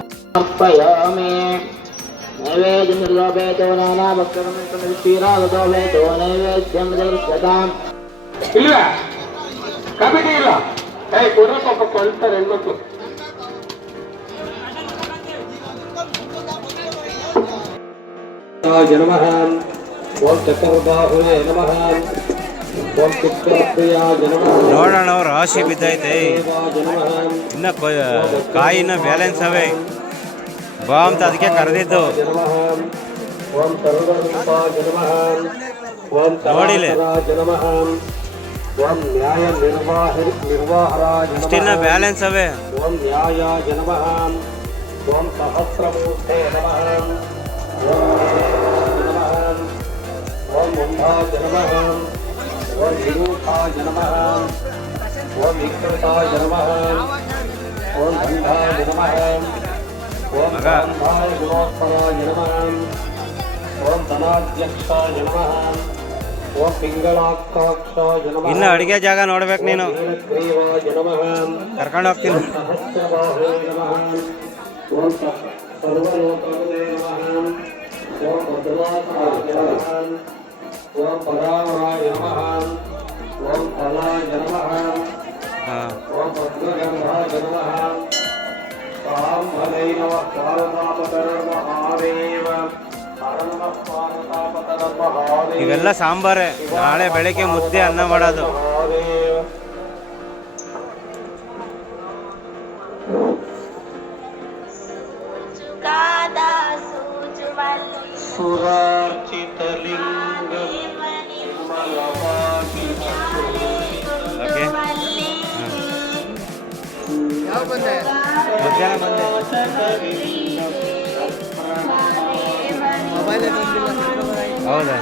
समर्पयामि नैवेद्यं निर्लोभेतो नानाभक्तकमेतो नैवेद्यं दर्शताम् ಇಲ್ಲ ಕಮಿಟಿ ಇಲ್ಲ ಕೊಡಪ್ಪ ಕೊಳ್ತಾರೆ ಹೆಣ್ಮಕ್ಳು ನಮಃ ಓಂ ಚಕ್ರಬಾಹುವೇ ನಮಃ ಓಂ ಚಕ್ರಪ್ರಿಯಾಯ ನಮಃ. ನೋಡೋಣ ರಾಶಿ ಬಿದ್ದೈತೆ ಇನ್ನ ಕಾಯಿನ ಬ್ಯಾಲೆನ್ಸ್ ಅವೇ ಬಾ ಅಂತ ಅದಕ್ಕೆ ಕರೆದಿದ್ದು ಓಂ ಸರ್ವರೂಪಾಯ ನಮಃ ಓಂ ನೋಡಿಲೆ ನಮಃ ಓಂ ನ್ಯಾಯ ನಿರ್ವಾಹರಾಯ ಇಷ್ಟಿನ್ನ ಬ್ಯಾಲೆನ್ಸ್ ಅವೇ ಓಂ ನ್ಯಾಯಾಯ ನಮಃ ಓಂ ಸಹಸ್ರಮೂರ್ತೆ ನಮಃ ಓಂ ನಮಃ ಓಂ ಮುಂಧಾಯ ನಮಃ ಓಂ ವಿರೂಪಾಯ ನಮಃ ಓಂ ವಿಕೃತಾಯ ನಮಃ ಓಂ ಗಂಧಾಯ ನಮಃ ಓಂ ಗಂಧಾಯ ಗುಣೋತ್ತರಾಯ ನಮಃ ಓಂ ಧನಾಧ್ಯಕ್ಷಾಯ ನಮಃ ಓಂ ಪಿಂಗಳಾಕ್ಷಾಯ ನಮಃ. ಇನ್ನು ಅಡಿಗೆ ಜಾಗ ನೋಡ್ಬೇಕು ನೀನು ನೀಲಗ್ರೀವಾಯ ನಮಃ ಕರ್ಕೊಂಡು ಹೋಗ್ತೀನಿ. ಸಹಸ್ರಬಾಹೇ ನಮಃ ಓಂ ಸರ್ವಲೋಕಪದೇ ನಮಃ ಓಂ ಭದ್ರವಾಸಾಯ ನಮಃ ಓಂ ಪರಾವರಾಯ ನಮಃ ಓಂ ಫಲಾಯ ನಮಃ ಓಂ ಭದ್ರಗಂಧಾಯ ನಮಃ ಸಾಂಬಲೈ ನಮಃ ಪಾರತಾಪತರರ್ಮ ಆದೇವ ಹರನಮಃ ಪಾರತಾಪತರರ್ಮ ಆದೇವ. ಇವೆಲ್ಲ ಸಾಂಬಾರೇ, ನಾಳೆ ಬೆಳಿಗ್ಗೆ ಮುದ್ದೆ ಅನ್ನ ಮಾಡೋದು. ಓಕೆ ಮಧ್ಯಾಹ್ನ ಬಂದೆ. ಹೌದಾ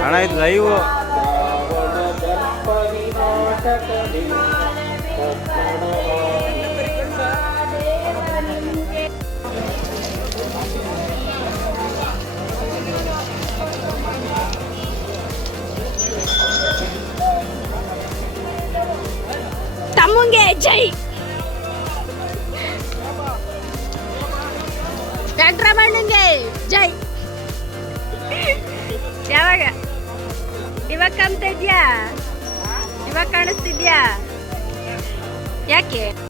ಅಣ್ಣ ಇದು ಲೈವ್. ತಮ್ಮಂಗೆ ಜೈ ವೆಂಕಟರಮಣ್ಣಂಗೆ ಜೈ. ಯಾವಾಗ ಇವಾಗ ಕಾಣ್ತಾ ಇದ್ಯಾ? ಇವಾಗ ಕಾಣಿಸ್ತಿದ್ಯಾ? ಯಾಕೆ?